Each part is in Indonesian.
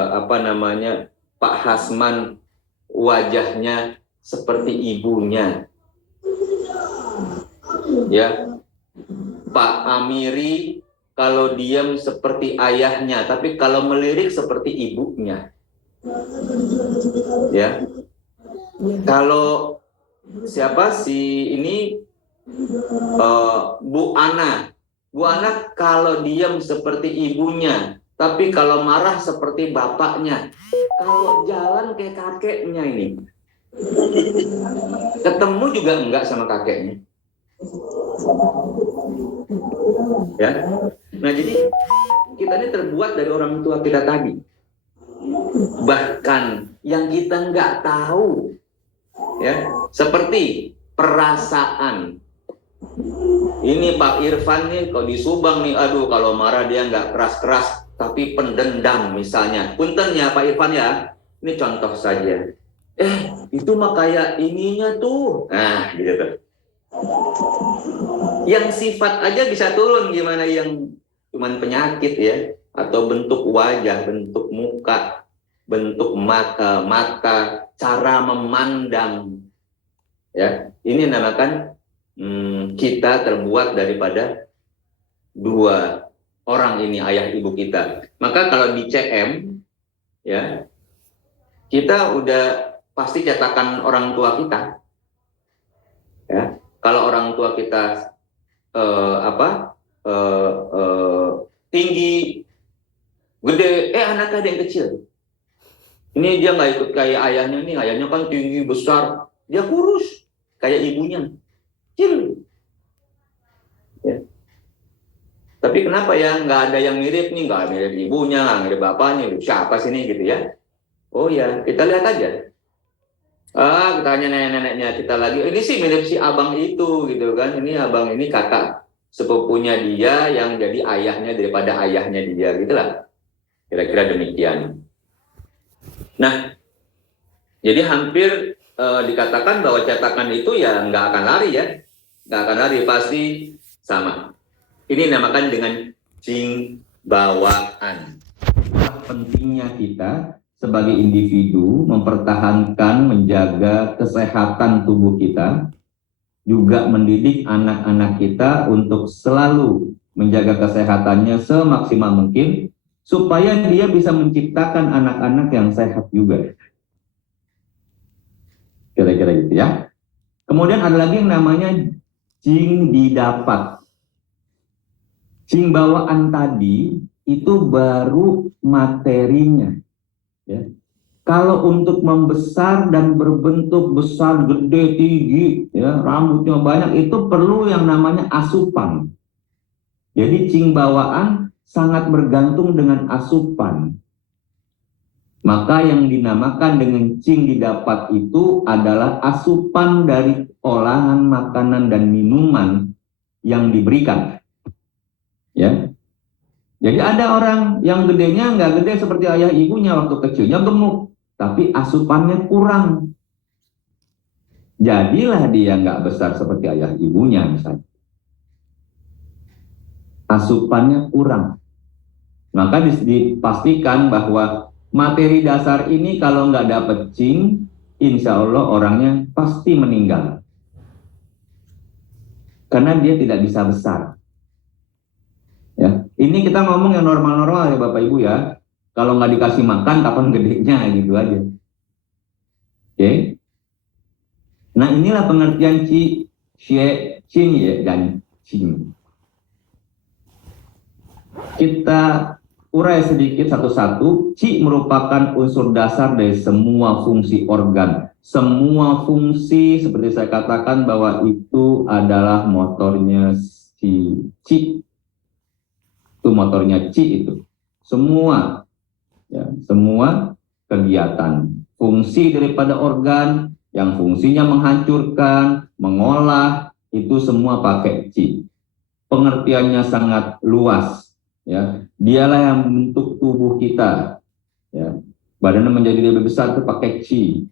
apa namanya, Pak Hasman wajahnya seperti ibunya, ya. Pak Amiri kalau diam seperti ayahnya, tapi kalau melirik seperti ibunya, ya. Kalau siapa sih ini, Bu Ana kalau diam seperti ibunya, tapi kalau marah seperti bapaknya. Kalau jalan kayak kakeknya ini. Ketemu juga enggak sama kakeknya. Ya. Nah, jadi kita ini terbuat dari orang tua kita tadi. Bahkan yang kita enggak tahu, ya, seperti perasaan. Ini Pak Irfan nih, kalau di Subang nih, aduh kalau marah dia nggak keras-keras, tapi pendendam misalnya. Punten ya Pak Irfan ya, ini contoh saja. Itu mah kayak ininya tuh. Nah, gitu. Yang sifat aja bisa turun, gimana yang cuman penyakit ya, atau bentuk wajah, bentuk muka, bentuk mata, cara memandang. Ya, ini namakan kita terbuat daripada dua orang ini, ayah ibu kita. Maka kalau di CM, ya, kita udah pasti cetakan orang tua kita. Ya, kalau orang tua kita tinggi, gede, anaknya ada yang kecil. Ini dia nggak ikut kayak ayahnya nih, ayahnya kan tinggi besar, dia kurus kayak ibunya. Kecil. Ya. Tapi kenapa ya nggak ada yang mirip nih, nggak mirip ibunya, nggak mirip bapaknya, siapa sih ini gitu ya? Oh ya, kita lihat aja. Kita tanya nenek-neneknya kita lagi, ini sih mirip si abang itu gitu kan, ini abang ini kakak sepupunya dia yang jadi ayahnya daripada ayahnya dia, gitulah. Kira-kira demikian. Nah, jadi hampir dikatakan bahwa cetakan itu ya nggak akan lari ya. Nggak akan lari, pasti sama. Ini dinamakan dengan jing bawaan. Pentingnya kita sebagai individu mempertahankan, menjaga kesehatan tubuh kita, juga mendidik anak-anak kita untuk selalu menjaga kesehatannya semaksimal mungkin, supaya dia bisa menciptakan anak-anak yang sehat juga. Kira-kira gitu ya. Kemudian ada lagi yang namanya jing didapat. Jing bawaan tadi itu baru materinya. Ya. Kalau untuk membesar dan berbentuk besar, gede, tinggi, ya, rambutnya banyak, itu perlu yang namanya asupan. Jadi jing bawaan sangat bergantung dengan asupan. Maka yang dinamakan dengan jing didapat itu adalah asupan dari olahan makanan dan minuman yang diberikan. Ya. Jadi ada orang yang gedenya nggak gede seperti ayah ibunya, waktu kecilnya gemuk, tapi asupannya kurang. Jadilah dia nggak besar seperti ayah ibunya misalnya. Asupannya kurang. Maka dipastikan bahwa materi dasar ini kalau nggak dapet jing, insya Allah orangnya pasti meninggal. Karena dia tidak bisa besar. Ya, ini kita ngomong yang normal-normal ya Bapak Ibu ya. Kalau nggak dikasih makan, kapan gedenya gitu aja. Oke. Nah inilah pengertian cing ya, dan cing. Kita urai sedikit satu-satu. Ci merupakan unsur dasar dari semua fungsi organ. Semua fungsi seperti saya katakan bahwa itu adalah motornya si ci. Itu motornya ci itu. Semua, ya, semua kegiatan. Fungsi daripada organ yang fungsinya menghancurkan, mengolah, itu semua pakai ci. Pengertiannya sangat luas. Ya, dialah yang membentuk tubuh kita. Ya, badannya menjadi lebih besar itu pakai ci.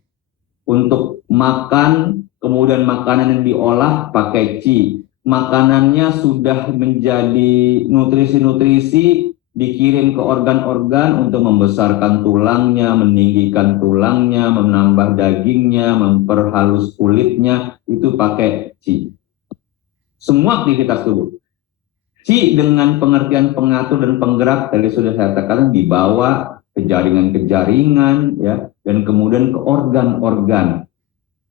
Untuk makan, kemudian makanan yang diolah pakai ci. Makanannya sudah menjadi nutrisi-nutrisi dikirim ke organ-organ untuk membesarkan tulangnya, meninggikan tulangnya, menambah dagingnya, memperhalus kulitnya, itu pakai qi. Semua aktivitas tubuh. Qi dengan pengertian pengatur dan penggerak, tadi sudah saya katakan, dibawa ke jaringan-jaringan, ya, dan kemudian ke organ-organ.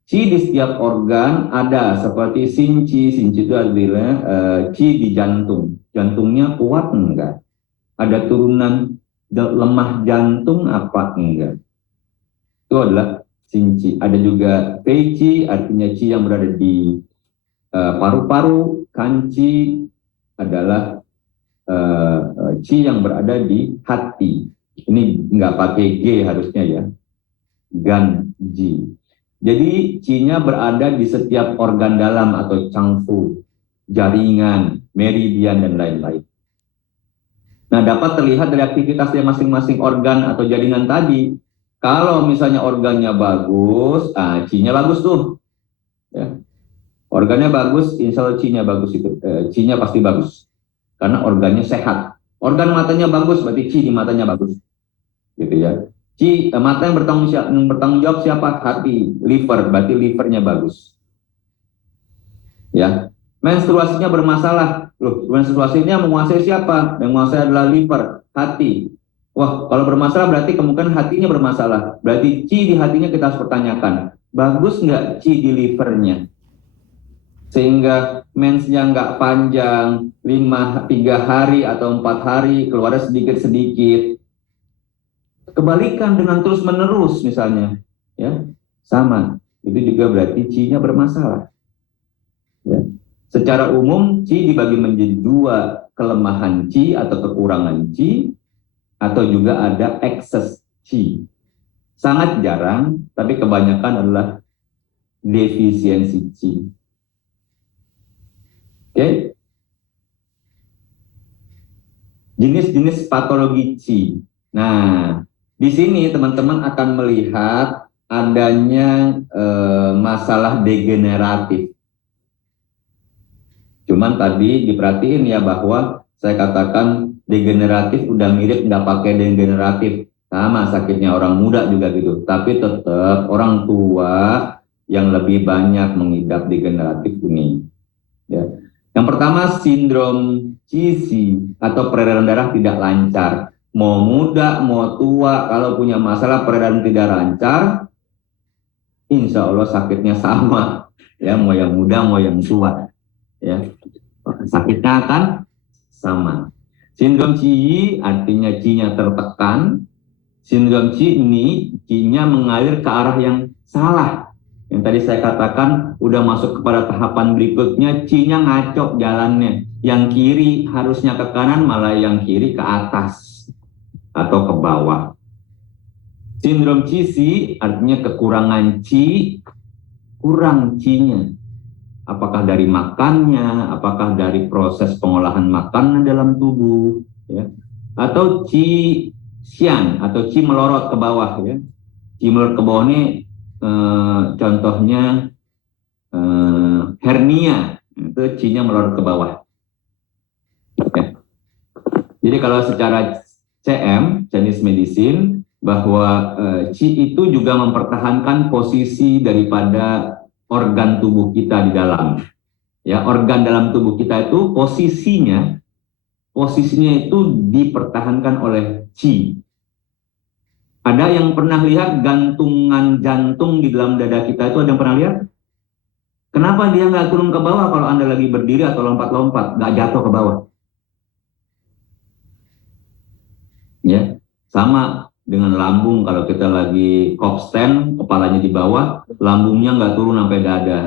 Qi di setiap organ ada, seperti sinci itu adalah qi di jantung. Jantungnya kuat enggak? Ada turunan lemah jantung apa enggak? Itu adalah sinci. Ada juga fei qi, artinya qi yang berada di paru-paru. Kanci adalah qi yang berada di hati. Ini nggak pakai G harusnya ya. Ganji. Jadi qi-nya berada di setiap organ dalam atau changfu, jaringan, meridian, dan lain-lain. Nah, dapat terlihat dari aktivitas dari masing-masing organ atau jaringan tadi. Kalau misalnya organnya bagus, qi-nya bagus tuh. Ya. Organnya bagus, insya Allah qi-nya bagus itu. Qi-nya pasti bagus. Karena organnya sehat. Organ matanya bagus, berarti qi di matanya bagus. Gitu ya. Qi, mata yang bertanggung jawab siapa? Hati, liver, berarti livernya bagus. Ya. Menstruasinya bermasalah. Loh, menstruasinya menguasai siapa? Yang menguasai adalah liver, hati. Wah, kalau bermasalah berarti kemungkinan hatinya bermasalah. Berarti qi di hatinya kita harus pertanyakan. Bagus nggak qi di livernya? Sehingga mensnya nggak panjang, 3 hari atau 4 hari, keluarnya sedikit-sedikit. Kebalikan dengan terus-menerus misalnya, ya sama. Itu juga berarti qi-nya bermasalah. Ya. Secara umum, qi dibagi menjadi 2, kelemahan qi atau kekurangan qi, atau juga ada excess qi. Sangat jarang, tapi kebanyakan adalah defisiensi qi. Oke. Jenis-jenis patologi qi. Nah, di sini teman-teman akan melihat adanya masalah degeneratif. Cuman tadi diperhatiin ya bahwa saya katakan degeneratif udah mirip nggak pakai degeneratif. Sama sakitnya orang muda juga gitu. Tapi tetap orang tua yang lebih banyak mengidap degeneratif ini. Ya. Yang pertama sindrom QC atau peredaran darah tidak lancar. Mau muda, mau tua, kalau punya masalah peredaran tidak lancar, insya Allah sakitnya sama. Ya, mau yang muda, mau yang tua. Ya, sakitnya akan sama. Sindrom QI artinya qi-nya tertekan. Sindrom QI ini qi-nya mengalir ke arah yang salah. Yang tadi saya katakan udah masuk kepada tahapan berikutnya, qi-nya ngaco jalannya. Yang kiri harusnya ke kanan, malah yang kiri ke atas atau ke bawah. Sindrom QC artinya kekurangan qi, kurang qi-nya. Apakah dari makannya, apakah dari proses pengolahan makanan dalam tubuh, ya, atau qi xian atau qi melorot ke bawah, ya. Qi melorot ke bawah ini contohnya hernia, itu qi-nya melorot ke bawah. Ya. Jadi kalau secara CM, Chinese Medicine, bahwa qi itu juga mempertahankan posisi daripada organ tubuh kita di dalam. Ya, organ dalam tubuh kita itu posisinya itu dipertahankan oleh qi. Ada yang pernah lihat gantungan jantung di dalam dada kita itu, ada yang pernah lihat? Kenapa dia nggak turun ke bawah kalau Anda lagi berdiri atau lompat-lompat, nggak jatuh ke bawah? Ya, sama dengan lambung, kalau kita lagi kopstand, kepalanya di bawah, lambungnya nggak turun sampai dada.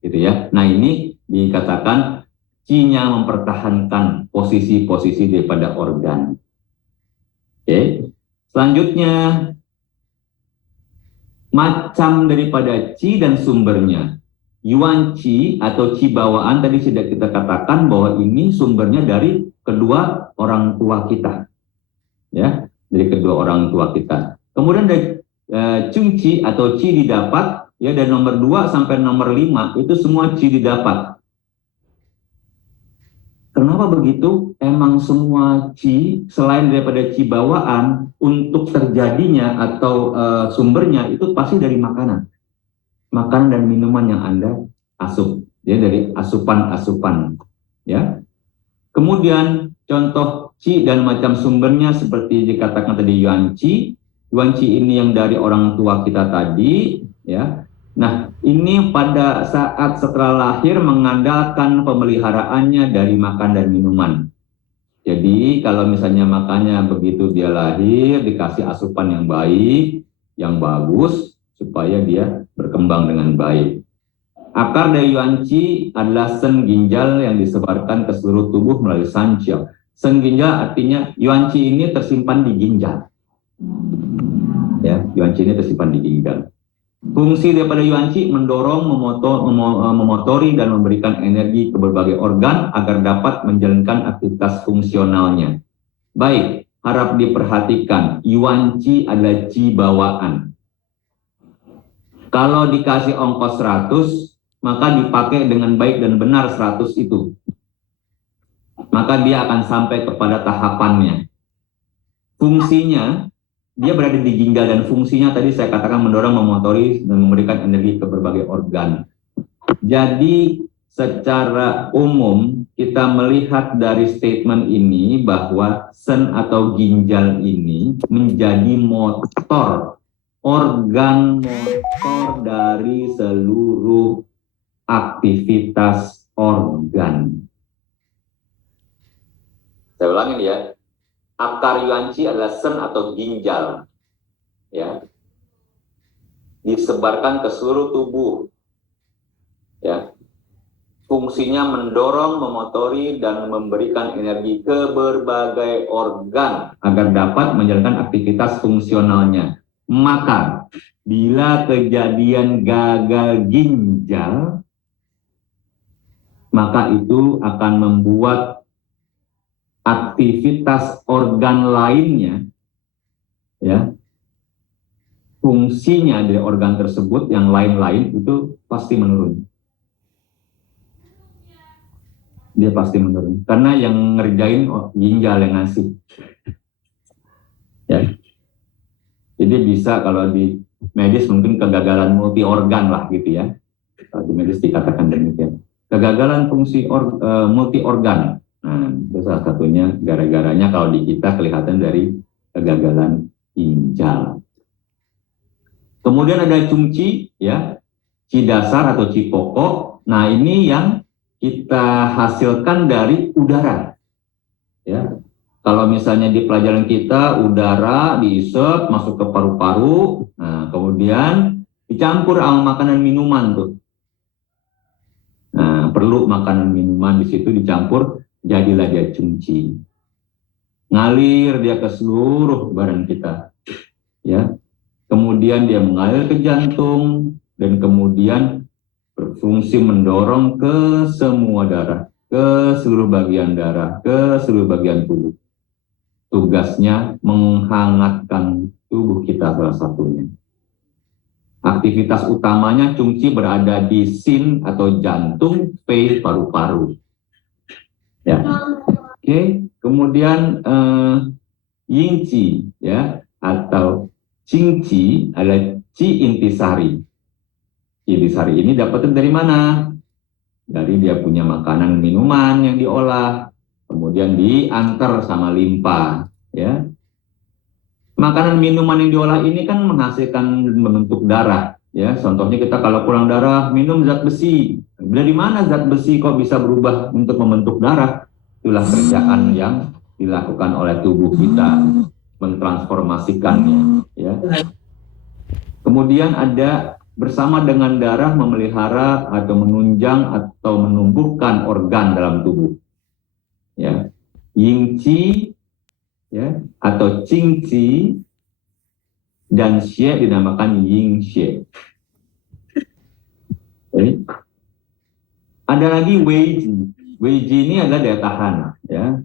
Gitu ya. Nah, ini dikatakan qi-nya mempertahankan posisi-posisi daripada organ. Oke. Selanjutnya, macam daripada qi dan sumbernya. Yuan qi atau qi bawaan tadi sudah kita katakan bahwa ini sumbernya dari kedua orang tua kita. Ya, dari kedua orang tua kita. Kemudian dari chung qi atau qi didapat, ya, dari nomor 2 sampai nomor 5 itu semua qi didapat. Kenapa begitu? Emang semua qi, selain daripada qi bawaan, untuk terjadinya atau sumbernya itu pasti dari makanan. Makanan dan minuman yang Anda asup. Ya, dari asupan-asupan. Ya. Kemudian contoh qi dan macam sumbernya seperti dikatakan tadi yuan qi. Yuan qi ini yang dari orang tua kita tadi, ya. Nah, ini pada saat setelah lahir mengandalkan pemeliharaannya dari makan dan minuman. Jadi kalau misalnya makannya begitu dia lahir, dikasih asupan yang baik, yang bagus, supaya dia berkembang dengan baik. Akar dari yuan qi adalah sen ginjal yang disebarkan ke seluruh tubuh melalui sanjiao. Sen ginjal artinya yuan qi ini tersimpan di ginjal. Ya, yuan qi ini tersimpan di ginjal. Fungsi daripada yuan qi mendorong, memotori dan memberikan energi ke berbagai organ agar dapat menjalankan aktivitas fungsionalnya. Baik, harap diperhatikan, yuan qi adalah qi bawaan. Kalau dikasih ongkos 100, maka dipakai dengan baik dan benar 100 itu. Maka dia akan sampai kepada tahapannya. Fungsinya, dia berada di ginjal dan fungsinya tadi saya katakan mendorong, memotori, dan memberikan energi ke berbagai organ. Jadi secara umum kita melihat dari statement ini bahwa sen atau ginjal ini menjadi motor, organ motor dari seluruh aktivitas organ. Saya ulangin ya. Akar yuan qi adalah sen atau ginjal, ya, disebarkan ke seluruh tubuh, ya, fungsinya mendorong, memotori, dan memberikan energi ke berbagai organ agar dapat menjalankan aktivitas fungsionalnya. Maka bila kejadian gagal ginjal, maka itu akan membuat aktivitas organ lainnya, ya, fungsinya dari organ tersebut yang lain-lain itu pasti menurun. Dia pasti menurun karena yang ngerjain ginjal yang ngasih, ya. Jadi bisa kalau di medis mungkin kegagalan multi organ lah gitu ya. Kalau di medis dikatakan demikian. Kegagalan fungsi multi organ. Nah, itu salah satunya gara-garanya kalau di kita kelihatan dari kegagalan ginjal. Kemudian ada cungci, ya, qi dasar atau qi pokok. Nah, ini yang kita hasilkan dari udara. Ya, kalau misalnya di pelajaran kita udara diisep masuk ke paru-paru, nah kemudian dicampur sama makanan minuman tuh. Nah, perlu makanan minuman di situ dicampur. Jadilah dia cungci, ngalir dia ke seluruh badan kita, ya. Kemudian dia mengalir ke jantung dan kemudian berfungsi mendorong ke semua darah, ke seluruh bagian darah, ke seluruh bagian tubuh. Tugasnya menghangatkan tubuh kita salah satunya. Aktivitas utamanya cungci berada di sin atau jantung, p paru-paru. Ya, oke. Kemudian yingqi, ya, atau qingqi adalah qi intisari. Qi intisari ini dapatnya dari mana? Dari dia punya makanan minuman yang diolah, kemudian diantar sama limpa, ya. Makanan minuman yang diolah ini kan menghasilkan membentuk darah, ya. Contohnya kita kalau kurang darah minum zat besi. Dari mana zat besi kok bisa berubah untuk membentuk darah? Itulah kerjaan yang dilakukan oleh tubuh kita, mentransformasikannya, ya. Kemudian ada bersama dengan darah memelihara atau menunjang atau menumbuhkan organ dalam tubuh, ya. Yingqi, ya, atau qingqi dan xie dinamakan yingxie. Okay. Ada lagi weiji. Weiji ini adalah daya tahan, ya.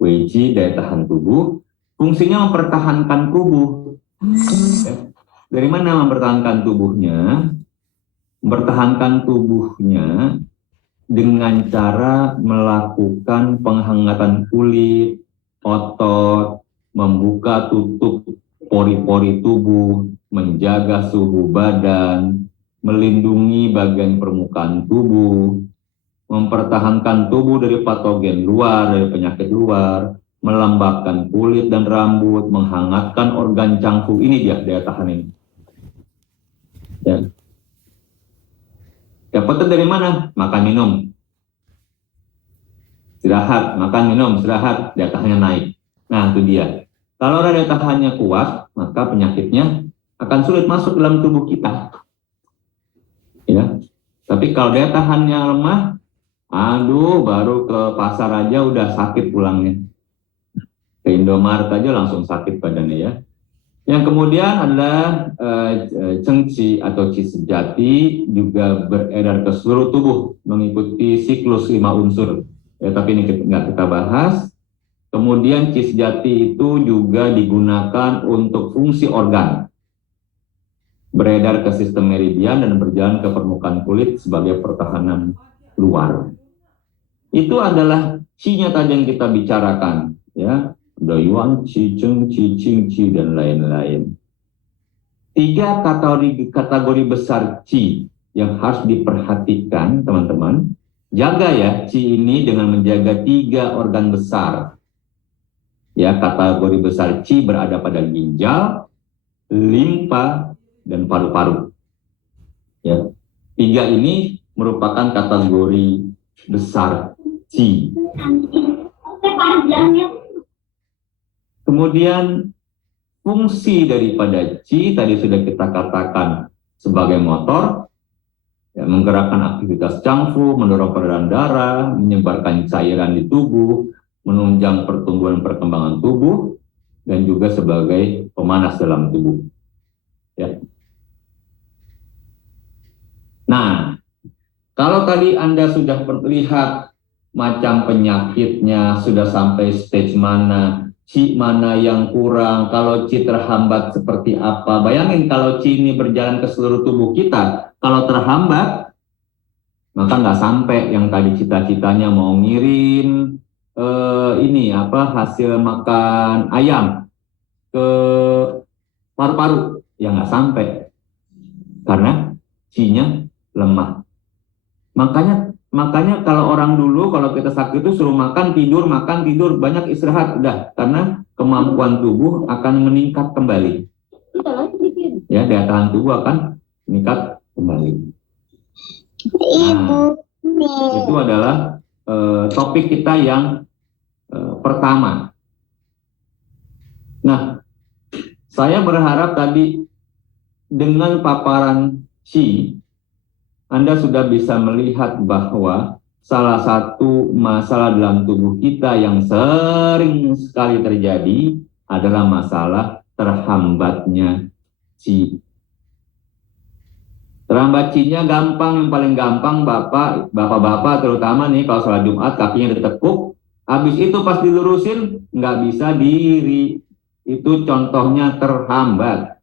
Weiji daya tahan tubuh, fungsinya mempertahankan tubuh. Ya. Dari mana mempertahankan tubuhnya? Mempertahankan tubuhnya dengan cara melakukan penghangatan kulit, otot, membuka tutup pori-pori tubuh, menjaga suhu badan, melindungi bagian permukaan tubuh, mempertahankan tubuh dari patogen luar, dari penyakit luar, melembabkan kulit dan rambut, menghangatkan organ cangkul. Ini dia daya tahan ini. Ya. Dapatnya dari mana? Makan minum. Istirahat, makan minum, istirahat, daya tahannya naik. Nah, itu dia. Kalau daya tahannya kuat, maka penyakitnya akan sulit masuk dalam tubuh kita. Ya. Tapi kalau daya tahannya lemah, aduh, baru ke pasar aja udah sakit pulangnya. Ke Indomaret aja langsung sakit badannya ya. Yang kemudian adalah cengci atau ci sejati juga beredar ke seluruh tubuh mengikuti siklus 5 unsur. Ya, tapi ini nggak kita bahas. Kemudian ci sejati itu juga digunakan untuk fungsi organ. Beredar ke sistem meridian dan berjalan ke permukaan kulit sebagai pertahanan luar. Itu adalah ci-nya tadi yang kita bicarakan, ya. Doyuan, ci, ceng, ci, cing, ci, dan lain-lain. 3 kategori besar ci yang harus diperhatikan, teman-teman. Jaga ya ci ini dengan menjaga 3 organ besar. Ya, kategori besar ci berada pada ginjal, limpa, dan paru-paru. Ya, 3 ini merupakan kategori besar ci. Kemudian fungsi daripada ci tadi sudah kita katakan sebagai motor, ya, menggerakkan aktivitas cangfu, mendorong peredaran darah, menyebarkan cairan di tubuh, menunjang pertumbuhan perkembangan tubuh, dan juga sebagai pemanas dalam tubuh. Ya. Nah, kalau tadi Anda sudah melihat macam penyakitnya, sudah sampai stage mana, ci mana yang kurang, kalau ci terhambat seperti apa. Bayangin kalau ci ini berjalan ke seluruh tubuh kita, kalau terhambat, maka nggak sampai yang tadi cita-citanya mau ngirim hasil makan ayam ke paru-paru, ya nggak sampai, karena ci-nya lemah. Makanya kalau orang dulu kalau kita sakit itu suruh makan tidur, banyak istirahat udah, karena kemampuan tubuh akan meningkat kembali. Ya, daya tahan tubuh akan meningkat kembali. Nah, itu adalah topik kita yang pertama. Nah, saya berharap tadi dengan paparan ci Anda sudah bisa melihat bahwa salah satu masalah dalam tubuh kita yang sering sekali terjadi adalah masalah terhambatnya ci. Terhambat ci-nya gampang, yang paling gampang bapak-bapak terutama nih kalau sholat Jumat kakinya ditekuk, habis itu pas dilurusin nggak bisa diri. Itu contohnya terhambat.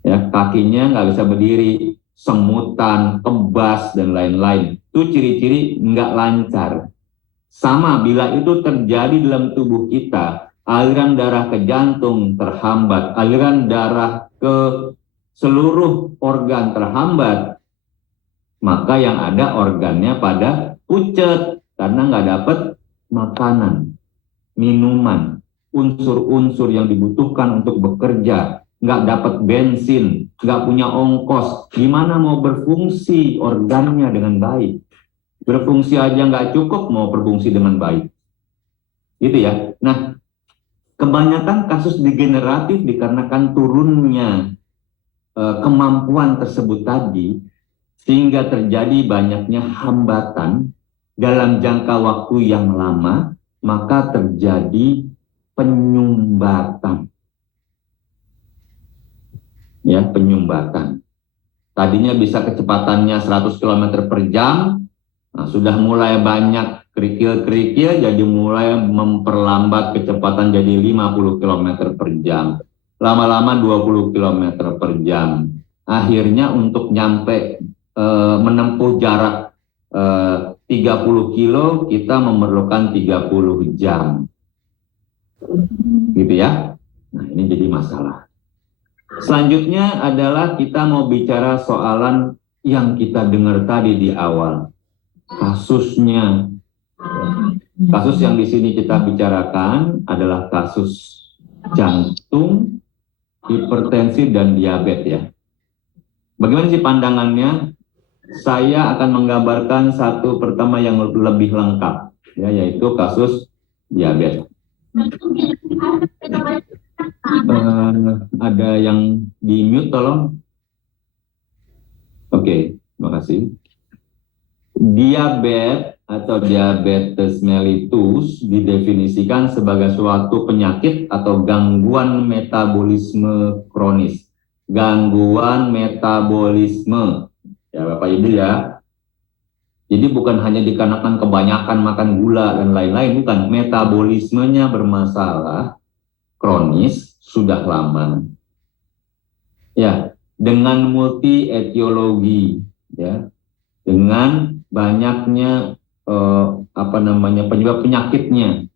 Ya, kakinya nggak bisa berdiri, semutan, kebas, dan lain-lain. Itu ciri-ciri nggak lancar. Sama bila itu terjadi dalam tubuh kita, aliran darah ke jantung terhambat, aliran darah ke seluruh organ terhambat, maka yang ada organnya pada pucet karena nggak dapat makanan, minuman, unsur-unsur yang dibutuhkan untuk bekerja, nggak dapat bensin, nggak punya ongkos, gimana mau berfungsi organnya dengan baik? Berfungsi aja nggak cukup, mau berfungsi dengan baik. Gitu ya. Nah, kebanyakan kasus degeneratif dikarenakan turunnya kemampuan tersebut tadi, sehingga terjadi banyaknya hambatan dalam jangka waktu yang lama, maka terjadi penyumbatan. Ya, penyumbatan. Tadinya bisa kecepatannya 100 km per jam, nah, sudah mulai banyak kerikil-kerikil, jadi mulai memperlambat kecepatan jadi 50 km per jam. Lama-lama 20 km per jam. Akhirnya untuk nyampe menempuh jarak 30 kilo kita memerlukan 30 jam. Gitu ya. Nah, ini jadi masalah. Selanjutnya adalah kita mau bicara soalan yang kita dengar tadi di awal. Kasusnya. Kasus yang di sini kita bicarakan adalah kasus jantung, hipertensi, dan diabetes ya. Bagaimana sih pandangannya? Saya akan menggambarkan satu pertama yang lebih lengkap, ya, yaitu kasus diabetes. Ada yang di mute tolong. Oke, terima kasih. Diabetes atau diabetes mellitus didefinisikan sebagai suatu penyakit atau gangguan metabolisme kronis. Gangguan metabolisme, ya Bapak Ibu ya. Jadi bukan hanya dikarenakan kebanyakan makan gula dan lain-lain, bukan. Metabolismenya bermasalah, kronis, sudah lama. Ya, dengan multi etiologi, ya, dengan banyaknya penyebab penyakitnya,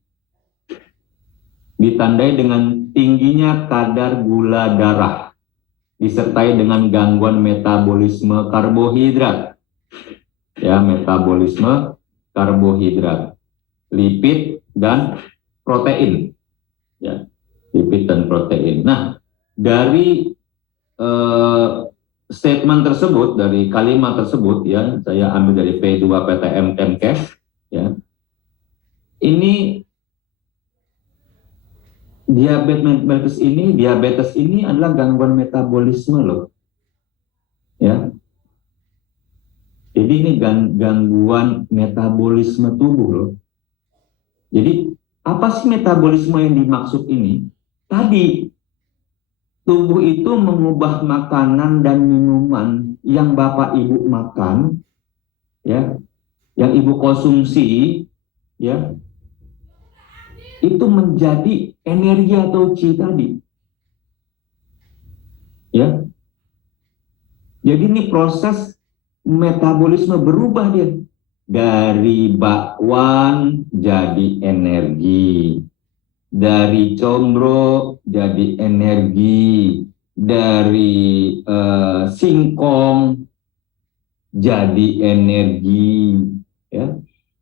ditandai dengan tingginya kadar gula darah, disertai dengan gangguan metabolisme karbohidrat, ya, metabolisme karbohidrat, lipid dan protein, ya, lipid dan protein. Nah, dari statement tersebut, dari kalimat tersebut, ya, saya ambil dari P2 PTM Kemkes, ya. Ini diabetes ini adalah gangguan metabolisme loh, ya. Jadi ini gangguan metabolisme tubuh loh. Jadi apa sih metabolisme yang dimaksud ini? Tadi tubuh itu mengubah makanan dan minuman yang Bapak Ibu makan, ya, yang Ibu konsumsi, ya, itu menjadi energi atau chi tadi, ya. Jadi ini proses metabolisme berubah dia dari bakwan jadi energi, dari combro jadi energi, dari singkong jadi energi, ya,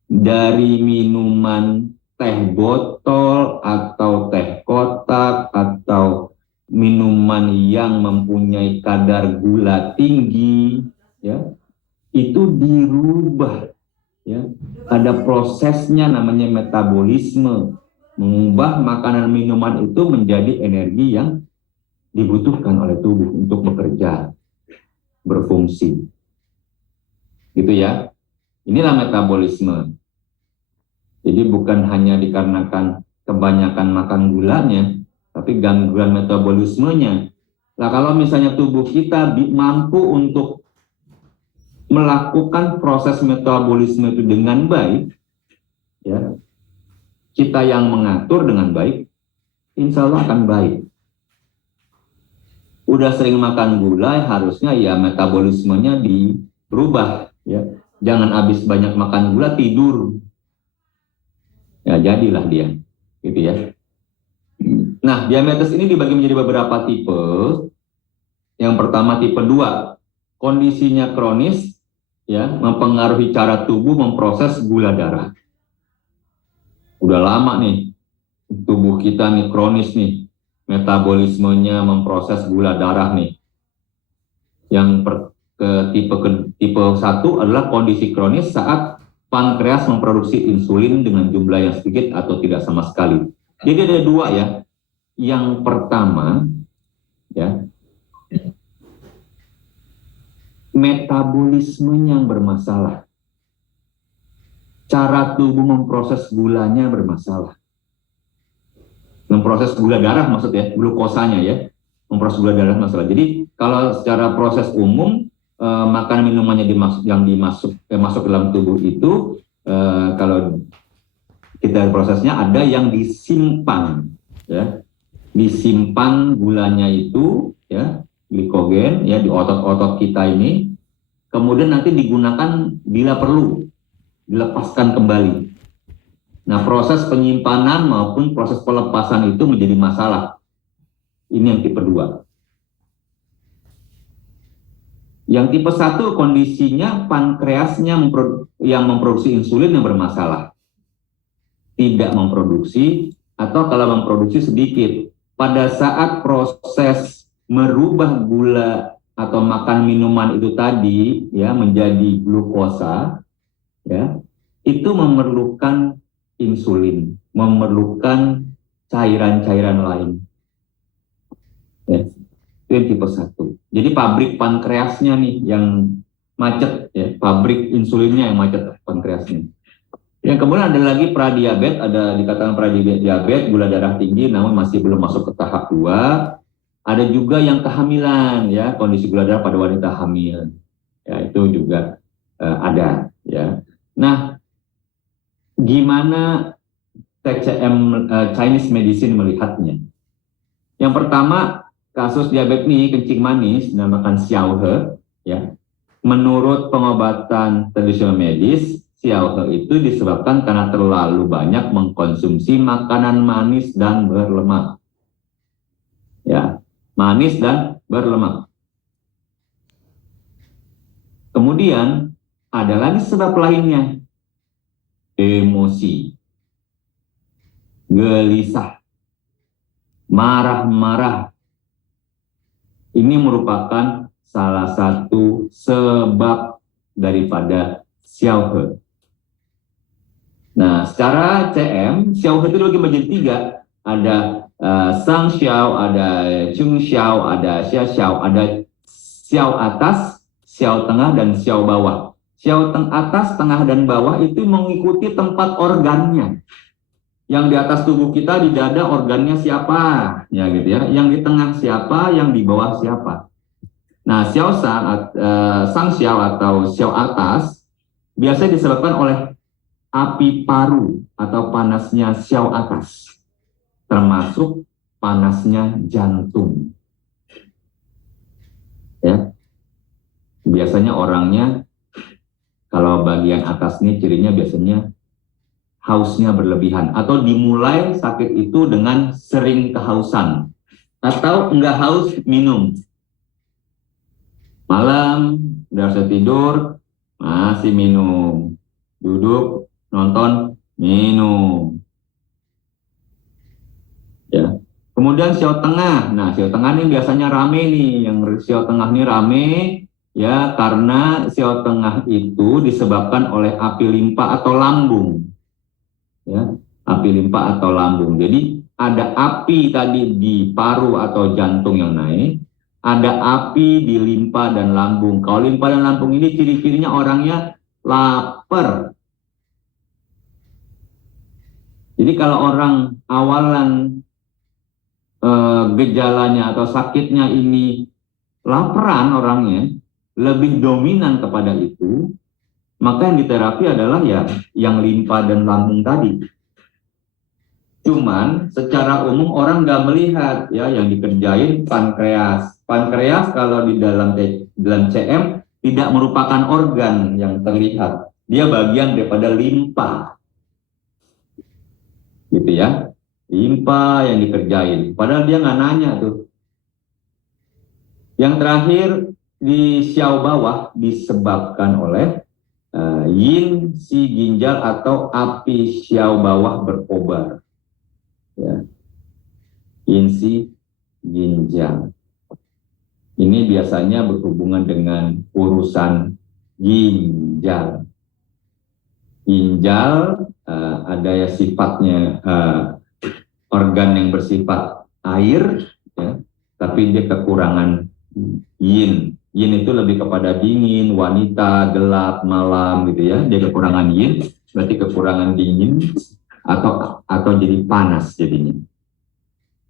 dari minuman teh botol atau teh kotak atau minuman yang mempunyai kadar gula tinggi, ya, itu dirubah, ya. Ada prosesnya namanya metabolisme, mengubah makanan minuman itu menjadi energi yang dibutuhkan oleh tubuh untuk bekerja, berfungsi. Gitu ya. Inilah metabolisme. Jadi bukan hanya dikarenakan kebanyakan makan gulanya, tapi gangguan metabolismenya. Nah, kalau misalnya tubuh kita mampu untuk melakukan proses metabolisme itu dengan baik, ya, kita yang mengatur dengan baik, insya Allah akan baik. Udah sering makan gula, harusnya ya metabolismenya dirubah, ya. Jangan habis banyak makan gula tidur, ya jadilah dia, gitu ya. Nah, diabetes ini dibagi menjadi beberapa tipe. Yang pertama tipe 2, kondisinya kronis, ya, mempengaruhi cara tubuh memproses gula darah. Udah lama nih tubuh kita nih kronis nih, metabolismenya memproses gula darah nih. Yang tipe 1 adalah kondisi kronis saat pankreas memproduksi insulin dengan jumlah yang sedikit atau tidak sama sekali. Jadi ada 2 ya. Yang pertama, ya, metabolismenya yang bermasalah. Cara tubuh memproses gulanya bermasalah. Memproses gula darah maksudnya, glukosanya ya. Memproses gula darah masalah. Jadi kalau secara proses umum makanan minumannya masuk dalam tubuh itu kalau kita prosesnya ada yang disimpan, ya. Disimpan gulanya itu, ya, glikogen, ya, di otot-otot kita ini. kemudian nanti digunakan bila perlu, dilepaskan kembali. Nah, proses penyimpanan maupun proses pelepasan itu menjadi masalah. Ini yang tipe 2. Yang tipe 1 kondisinya pankreasnya yang memproduksi insulin yang bermasalah. Tidak memproduksi atau kalau memproduksi sedikit. Pada saat proses merubah gula atau makan minuman itu tadi ya menjadi glukosa ya, itu memerlukan insulin, memerlukan cairan-cairan lain. Ya. Itu yang tipe 1. Jadi pabrik pankreasnya nih yang macet ya, pabrik insulinnya yang macet pankreasnya. Yang kemudian ada lagi pradiabet, ada dikatakan pradiabet, gula darah tinggi namun masih belum masuk ke tahap 2. Ada juga yang kehamilan ya, kondisi gula darah pada wanita hamil. Ya, itu juga ada ya. Nah, gimana TCM Chinese medicine melihatnya? Yang pertama, kasus diabetes ini kencing manis dinamakan Xiaohe ya. Menurut pengobatan tradisional medis, Xiaohe itu disebabkan karena terlalu banyak mengkonsumsi makanan manis dan berlemak. Ya, manis dan berlemak. Kemudian ada lagi sebab lainnya. Emosi. Gelisah. Marah-marah. Ini merupakan salah satu sebab daripada Xiaohe. Nah, secara CM, Xiaohe itu lagi menjadi 3. Ada Sang Xiao, ada Chung Xiao, ada Xia Xiao, ada Xiao atas, Xiao tengah, dan Xiao bawah. Xiao atas, tengah, dan bawah itu mengikuti tempat organnya. Yang di atas tubuh kita di dada organnya siapa, ya gitu ya. Yang di tengah siapa, yang di bawah siapa. Nah, Sang Xiao atau Xiao atas biasanya disebabkan oleh api paru atau panasnya Xiao atas, termasuk panasnya jantung. Ya, biasanya orangnya kalau bagian atas ini cirinya biasanya hausnya berlebihan atau dimulai sakit itu dengan sering kehausan atau enggak haus minum. Malam udah selesai tidur masih minum, duduk nonton minum. Ya. Kemudian Xiao tengah. Nah, Xiao tengah ini biasanya rame nih, yang Xiao tengah ini rame ya karena Xiao tengah itu disebabkan oleh api limpa atau lambung. Ya, api limpa atau lambung. Jadi ada api tadi di paru atau jantung yang naik, ada api di limpa dan lambung. Kalau limpa dan lambung ini ciri-cirinya orangnya lapar. Jadi kalau orang awalan gejalanya atau sakitnya ini laparan orangnya, lebih dominan kepada itu, maka yang diterapi adalah ya yang limpa dan lambung tadi. Cuman secara umum orang nggak melihat ya yang dikerjain pankreas. Pankreas kalau di dalam CM tidak merupakan organ yang terlihat. Dia bagian daripada limpa. Gitu ya. Limpa yang dikerjain. Padahal dia nggak nanya tuh. Yang terakhir di Xiao bawah disebabkan oleh yin si ginjal atau api Xiao bawah berkobar. Ya. Yin si ginjal. Ini biasanya berhubungan dengan urusan ginjal. Ginjal ada ya sifatnya organ yang bersifat air, ya, tapi dia kekurangan yin. Yin itu lebih kepada dingin, wanita, gelap, malam gitu ya. Dia kekurangan yin, berarti kekurangan dingin atau jadi panas jadinya.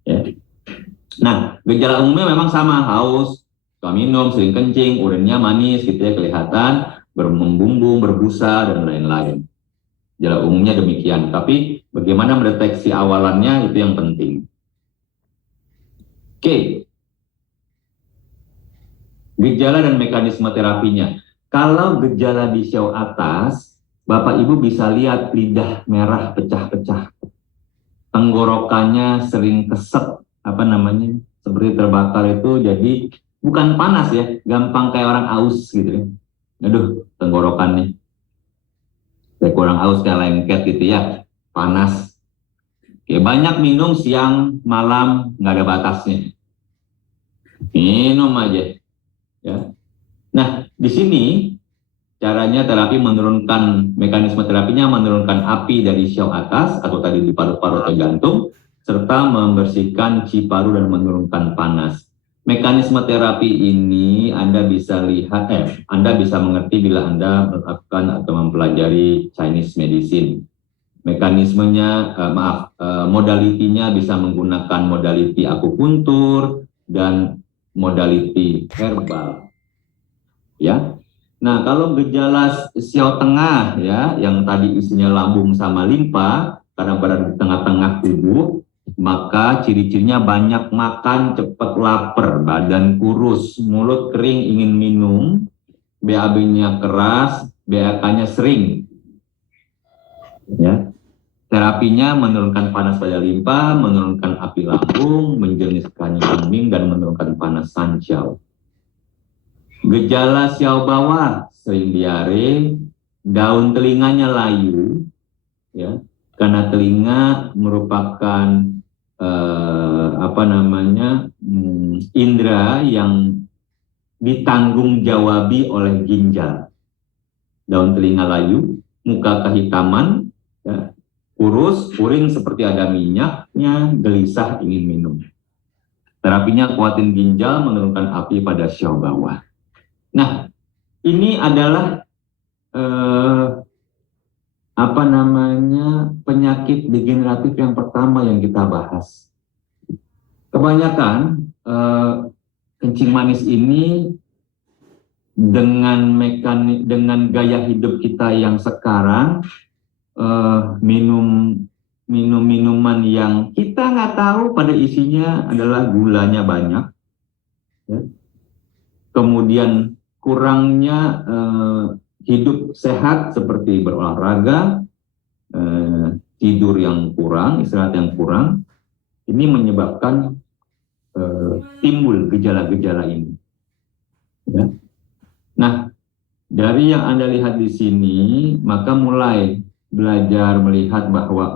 Ya. Nah, gejala umumnya memang sama, haus, suka minum, sering kencing, urinnya manis gitu ya, kelihatan, membumbung, berbusa dan lain-lain. Gejala umumnya demikian, tapi bagaimana mendeteksi awalannya itu yang penting. Oke. Gejala dan mekanisme terapinya. Kalau gejala di show atas, Bapak Ibu bisa lihat lidah merah pecah-pecah. Tenggorokannya sering kesek, seperti terbakar itu, jadi bukan panas ya, gampang kayak orang aus gitu ya. Aduh, tenggorokannya kayak kurang aus, kayak lengket gitu ya, panas. Oke, banyak minum siang, malam, nggak ada batasnya. Minum aja. Ya. Nah, di sini caranya terapi menurunkan, mekanisme terapinya menurunkan api dari syau atas atau tadi di paru-paru atau jantung, serta membersihkan ciparu dan menurunkan panas. Mekanisme terapi ini Anda bisa lihat, Anda bisa mengerti bila Anda melakukan atau mempelajari Chinese medicine. Mekanismenya, modalitinya bisa menggunakan modality akupuntur dan modality herbal. Ya. Nah, kalau gejala siau tengah ya, yang tadi isinya lambung sama limpa, karena berada di tengah-tengah tubuh, maka ciri-cirinya banyak makan, cepat lapar, badan kurus, mulut kering ingin minum, BAB-nya keras, BAK-nya sering. Ya. Terapinya menurunkan panas pada limpa, menurunkan api lambung, menjernihkan kambing, dan menurunkan panas sancau. Gejala siau bawah, sering diare, daun telinganya layu, ya, karena telinga merupakan indera yang ditanggung jawabi oleh ginjal. Daun telinga layu, muka kehitaman, ya, kurus, urin seperti ada minyaknya, gelisah ingin minum. Terapinya kuatin ginjal, menurunkan api pada siau bawah. Nah, ini adalah penyakit degeneratif yang pertama yang kita bahas. Kebanyakan kencing manis ini dengan gaya hidup kita yang sekarang, minum minuman yang kita nggak tahu pada isinya adalah gulanya banyak, ya. Kemudian kurangnya hidup sehat seperti berolahraga, tidur yang kurang, istirahat yang kurang, ini menyebabkan timbul gejala-gejala ini. Ya. Nah, dari yang Anda lihat di sini, maka mulai belajar melihat bahwa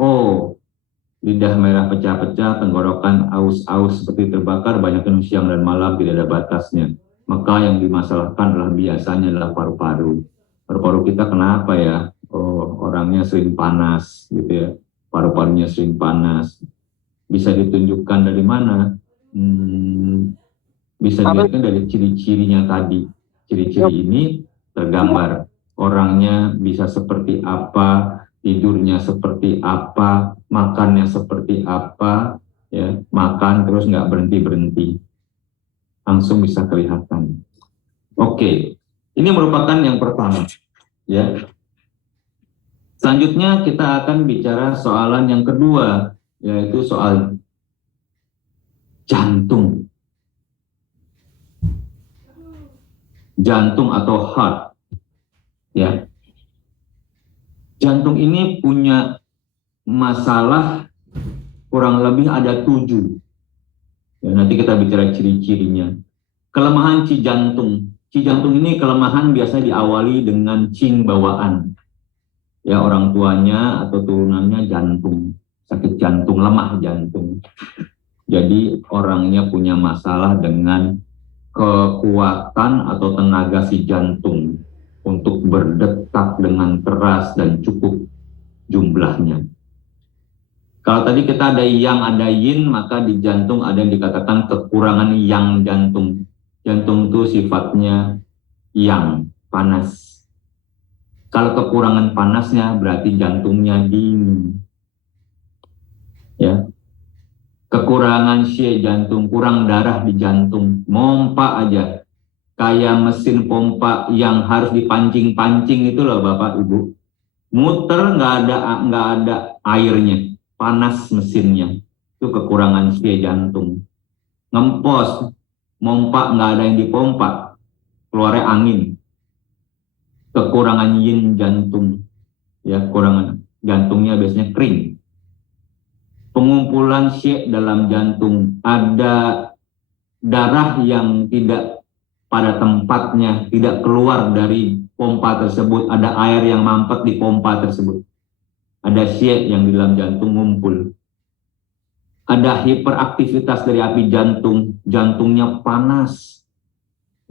lidah merah pecah-pecah, tenggorokan aus-aus seperti terbakar, banyak minum siang dan malam, tidak ada batasnya. Maka yang dimasalahkan biasanya adalah paru-paru. Paru-paru kita kenapa ya? Orangnya sering panas gitu ya. Paru-parunya sering panas. Bisa ditunjukkan dari mana? Bisa dilihatkan dari ciri-cirinya tadi. Ciri-ciri ini tergambar. Orangnya bisa seperti apa, tidurnya seperti apa, makannya seperti apa, ya, makan terus nggak berhenti-berhenti. Langsung bisa kelihatan. Oke, ini merupakan yang pertama, ya. Selanjutnya kita akan bicara soalan yang kedua, yaitu soal jantung. Jantung atau heart, ya. Jantung ini punya masalah kurang lebih ada 7. Ya, nanti kita bicara ciri-cirinya. Kelemahan ci jantung. Ci jantung ini kelemahan biasanya diawali dengan cing bawaan. Ya, orang tuanya atau turunannya jantung, sakit jantung, lemah jantung. Jadi orangnya punya masalah dengan kekuatan atau tenaga si jantung untuk berdetak dengan keras dan cukup jumlahnya. Kalau tadi kita ada yang, ada yin, maka di jantung ada yang dikatakan kekurangan yang jantung. Jantung itu sifatnya yang, panas. Kalau kekurangan panasnya berarti jantungnya dingin. Ya. Kekurangan si jantung, kurang darah di jantung, mompa aja. Kayak mesin pompa yang harus dipancing-pancing itu loh Bapak Ibu. Muter nggak ada airnya. Panas mesinnya, itu kekurangan si jantung. Ngempos, mompa nggak ada yang dipompa, keluarnya angin. kekurangan yin jantung, ya, kekurangan jantungnya biasanya kering. Pengumpulan Xie dalam jantung, ada darah yang tidak pada tempatnya, tidak keluar dari pompa tersebut, ada air yang mampet di pompa tersebut. Ada Xie yang di dalam jantung ngumpul. Ada hiperaktivitas dari api jantung, jantungnya panas,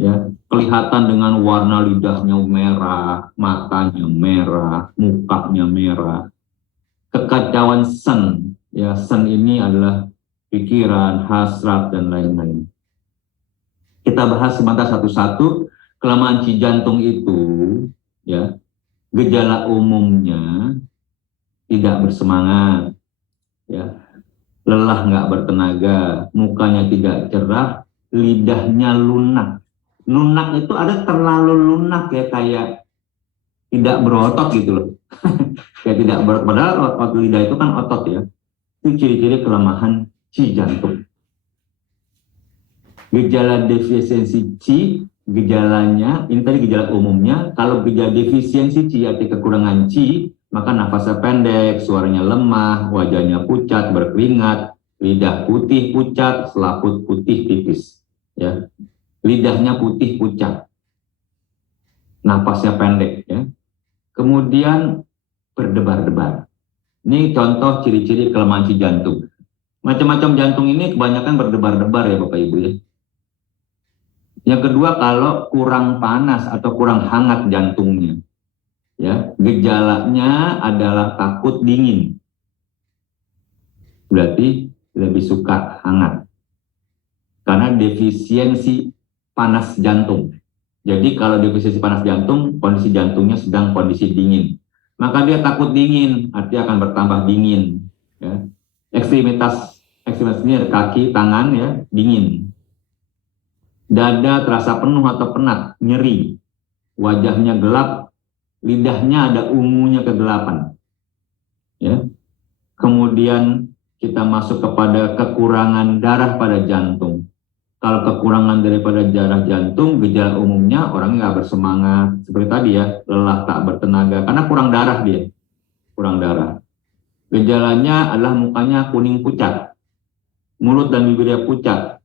ya, kelihatan dengan warna lidahnya merah, matanya merah, mukanya merah. Kekacauan sen, ya, sen ini adalah pikiran, hasrat, dan lain-lain. Kita bahas sebentar satu-satu. Kelemahan Qi jantung itu, ya, gejala umumnya tidak bersemangat, ya, lelah nggak bertenaga, mukanya tidak cerah, lidahnya lunak. Lunak itu ada terlalu lunak, ya, kayak tidak berotot gitu loh. Kayak tidak berotot, padahal otot lidah itu kan otot, ya. Itu ciri-ciri kelemahan Qi jantung. Gejala defisiensi Qi, gejalanya, ini tadi gejala umumnya. Kalau gejala defisiensi Qi, arti kekurangan Qi, maka nafasnya pendek, suaranya lemah, wajahnya pucat, berkeringat, lidah putih pucat, selaput putih tipis, ya. Lidahnya putih pucat, nafasnya pendek, ya. Kemudian berdebar-debar. Ini contoh ciri-ciri kelemahan Qi jantung. Macam-macam jantung ini kebanyakan berdebar-debar, ya Bapak Ibu, ya. Yang kedua, kalau kurang panas atau kurang hangat jantungnya, ya, gejalanya adalah takut dingin. Berarti lebih suka hangat. Karena defisiensi panas jantung. Jadi kalau defisiensi panas jantung, kondisi jantungnya sedang kondisi dingin. Maka dia takut dingin, artinya akan bertambah dingin. Ya. Ekstremitas ini kaki, tangan, ya, dingin. Dada terasa penuh atau penat, nyeri. Wajahnya gelap, lidahnya ada ungunya kegelapan, ya. Kemudian kita masuk kepada kekurangan darah pada jantung. Kalau kekurangan daripada darah jantung, gejala umumnya orang nggak bersemangat, seperti tadi, ya, lelah, tak bertenaga, karena kurang darah dia, kurang darah. Gejalanya adalah mukanya kuning pucat, mulut dan bibirnya pucat,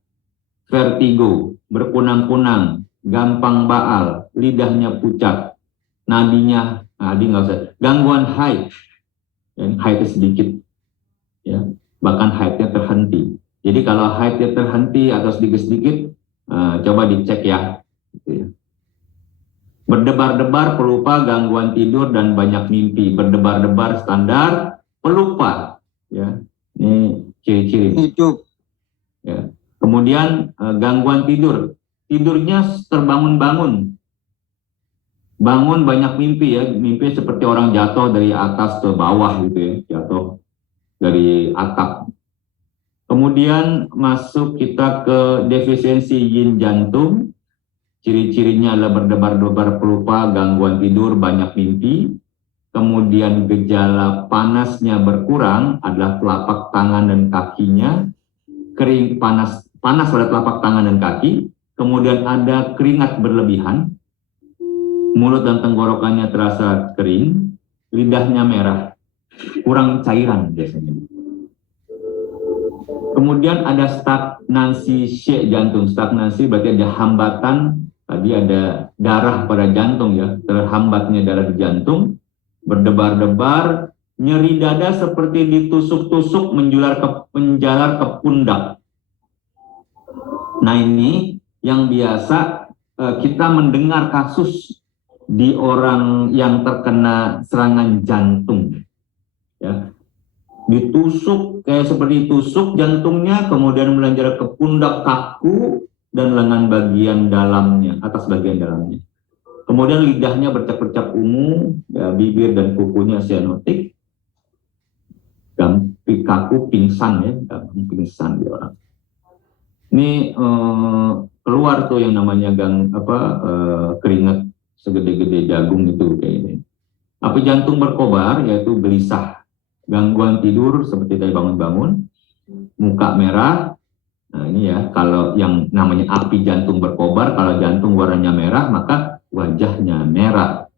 vertigo, berkunang-kunang, gampang baal, lidahnya pucat, nadinya, nadi nggak usah, gangguan haid, ya, haidnya sedikit, ya, bahkan haidnya terhenti. Jadi kalau haidnya terhenti atau sedikit-sedikit, coba dicek, ya. Gitu, ya. Berdebar-debar, pelupa, gangguan tidur, dan banyak mimpi. Berdebar-debar standar, pelupa, ya. Ini ciri-ciri. Ya. Kemudian gangguan tidur, tidurnya terbangun-bangun, bangun banyak mimpi, ya, mimpi seperti orang jatuh dari atas ke bawah gitu, ya, jatuh dari atap. Kemudian masuk kita ke defisiensi yin jantung, ciri-cirinya adalah berdebar-debar, pelupa, gangguan tidur, banyak mimpi. Kemudian gejala panasnya berkurang adalah telapak tangan dan kakinya, kering, panas pada telapak tangan dan kaki, kemudian ada keringat berlebihan, mulut dan tenggorokannya terasa kering, lidahnya merah, kurang cairan biasanya. Kemudian ada stagnansi Xie jantung. Stagnansi berarti ada hambatan, tadi ada darah pada jantung, ya, terhambatnya darah di jantung, berdebar-debar, nyeri dada seperti ditusuk-tusuk menjalar ke pundak. Nah, ini yang biasa kita mendengar kasus di orang yang terkena serangan jantung, ya. Ditusuk, kayak seperti tusuk jantungnya, kemudian melanjar ke pundak, kaku, dan lengan bagian dalamnya, atas bagian dalamnya. Kemudian lidahnya bercak-bercak ungu, ya, bibir dan kukunya sianotik, kaku, pingsan, ya, pingsan di orang. Ini keluar tuh yang namanya keringat segede-gede jagung itu kayak ini. Api jantung berkobar, yaitu gelisah, gangguan tidur seperti tadi bangun-bangun, muka merah. Nah, ini, ya, kalau yang namanya api jantung berkobar, kalau jantung warnanya merah maka wajahnya merah.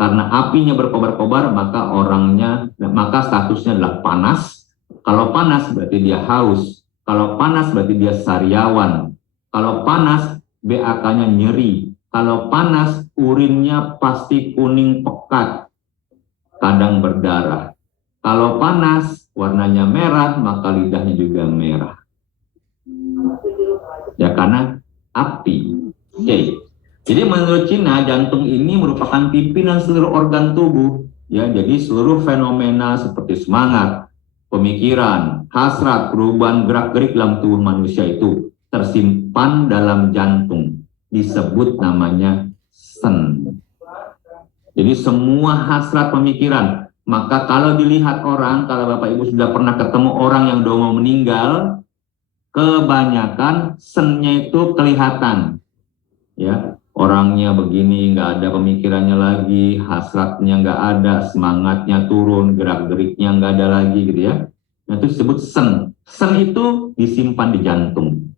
Karena apinya berkobar-kobar, maka statusnya adalah panas. Kalau panas berarti dia haus. Kalau panas berarti dia sariawan. Kalau panas, BAK-nya nyeri. Kalau panas, urinnya pasti kuning pekat, kadang berdarah. Kalau panas, warnanya merah, maka lidahnya juga merah. Ya, karena api. Oke. Jadi menurut Cina, jantung ini merupakan pimpinan seluruh organ tubuh. Ya, jadi seluruh fenomena seperti semangat, pemikiran, hasrat, perubahan gerak-gerik dalam tubuh manusia itu tersimpan dalam jantung. Disebut namanya sen. Jadi semua hasrat pemikiran. Maka kalau dilihat orang, kalau Bapak Ibu sudah pernah ketemu orang yang udah mau meninggal, kebanyakan sennya itu kelihatan. Ya, orangnya begini, nggak ada pemikirannya lagi, hasratnya nggak ada, semangatnya turun, gerak-geriknya nggak ada lagi gitu ya. Nah, itu disebut sen. Sen itu disimpan di jantung.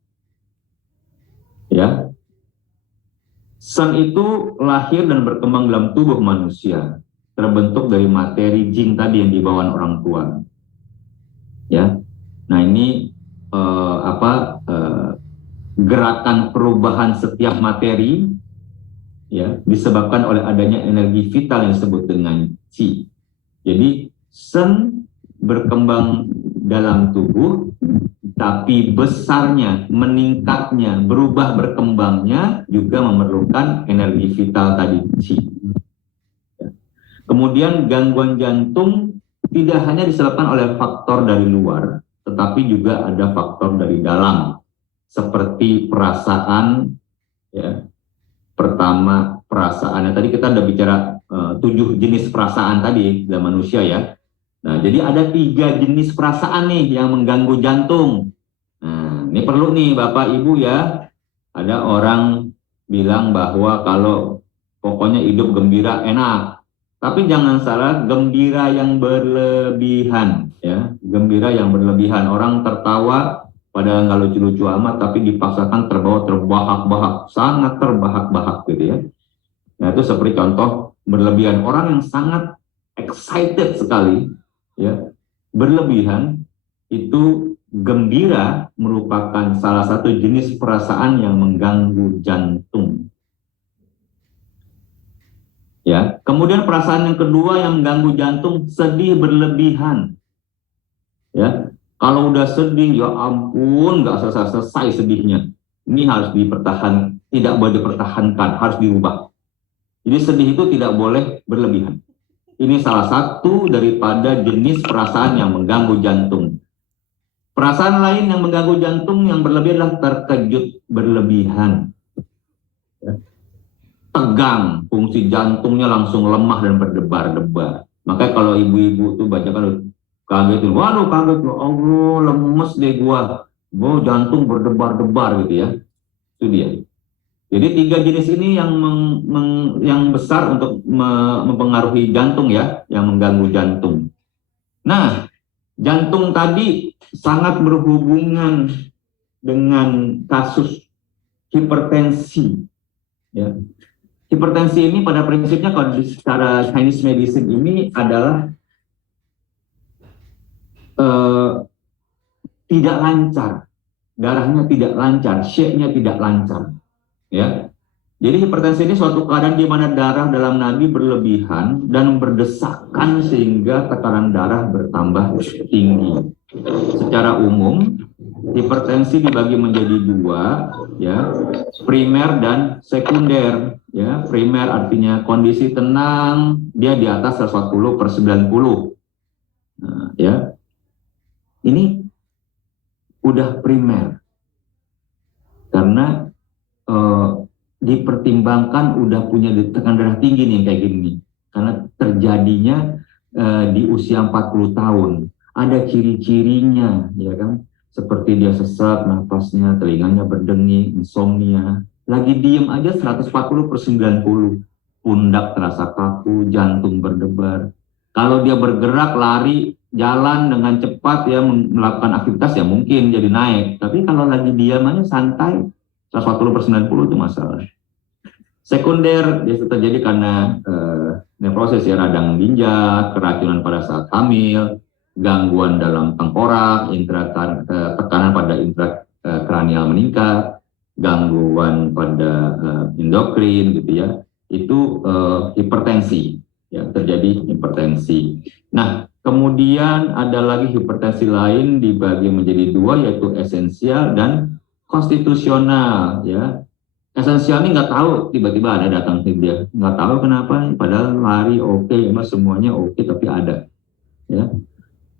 Ya. Sen itu lahir dan berkembang dalam tubuh manusia, terbentuk dari materi jin tadi yang dibawa orang tua. Ya, nah ini gerakan perubahan setiap materi, ya, disebabkan oleh adanya energi vital yang disebut dengan qi. Jadi sen berkembang dalam tubuh, tapi besarnya, meningkatnya, berubah berkembangnya juga memerlukan energi vital tadi, qi. Kemudian gangguan jantung tidak hanya disebabkan oleh faktor dari luar, tetapi juga ada faktor dari dalam, seperti perasaan. Ya, pertama perasaannya tadi kita udah bicara 7 jenis perasaan tadi dalam manusia ya. Nah, jadi ada 3 jenis perasaan nih yang mengganggu jantung. Nah, ini perlu nih Bapak Ibu ya. Ada orang bilang bahwa kalau pokoknya hidup gembira enak. Tapi jangan salah, gembira yang berlebihan ya. Gembira yang berlebihan. Orang tertawa padahal nggak lucu-lucu amat, tapi dipaksakan terbawa terbahak-bahak, sangat terbahak-bahak gitu ya. Nah, itu seperti contoh berlebihan. Orang yang sangat excited sekali, ya, berlebihan, itu gembira merupakan salah satu jenis perasaan yang mengganggu jantung. Ya, kemudian perasaan yang kedua yang mengganggu jantung, sedih berlebihan. Ya, kalau udah sedih, ya ampun, nggak selesai sedihnya. Ini harus dipertahankan, tidak boleh dipertahankan, harus dirubah. Jadi sedih itu tidak boleh berlebihan. Ini salah satu daripada jenis perasaan yang mengganggu jantung. Perasaan lain yang mengganggu jantung yang berlebihan adalah terkejut berlebihan. Tegang, fungsi jantungnya langsung lemah dan berdebar-debar. Makanya kalau ibu-ibu tuh bacakan kaget, waduh kaget, Allah lemes deh gua, jantung berdebar-debar gitu ya. Itu dia. Jadi 3 jenis ini yang besar untuk mempengaruhi jantung ya, yang mengganggu jantung. Nah, jantung tadi sangat berhubungan dengan kasus hipertensi. Ya. Hipertensi ini pada prinsipnya kalau secara Chinese medicine ini adalah tidak lancar, darahnya tidak lancar, shape-nya tidak lancar. Ya, jadi hipertensi ini suatu keadaan di mana darah dalam nadi berlebihan dan berdesakan sehingga tekanan darah bertambah tinggi. Secara umum, hipertensi dibagi menjadi 2, ya, primer dan sekunder. Ya, primer artinya kondisi tenang, dia di atas 140/90. Nah, ya, ini udah primer karena dipertimbangkan udah punya tekanan darah tinggi nih kayak gini, karena terjadinya di usia 40 tahun. Ada ciri-cirinya ya kan, seperti dia sesak nafasnya, telinganya berdenging, insomnia, lagi diem aja 140/90, pundak terasa kaku, jantung berdebar. Kalau dia bergerak, lari, jalan dengan cepat ya, melakukan aktivitas ya mungkin jadi naik, tapi kalau lagi diam aja santai 140/90 itu masalah. Sekunder biasa terjadi karena neprosis ya, radang ginjal, keracunan pada saat hamil, gangguan dalam tengkorak, tekanan pada intrakranial meningkat, gangguan pada endokrin gitu ya. Itu hipertensi ya, terjadi hipertensi. Nah, kemudian ada lagi hipertensi lain dibagi menjadi dua, yaitu esensial dan konstitusional ya. Esensial ini nggak tahu, tiba-tiba ada datang ke dia, nggak tahu kenapa, padahal lari oke, semuanya oke, tapi ada ya.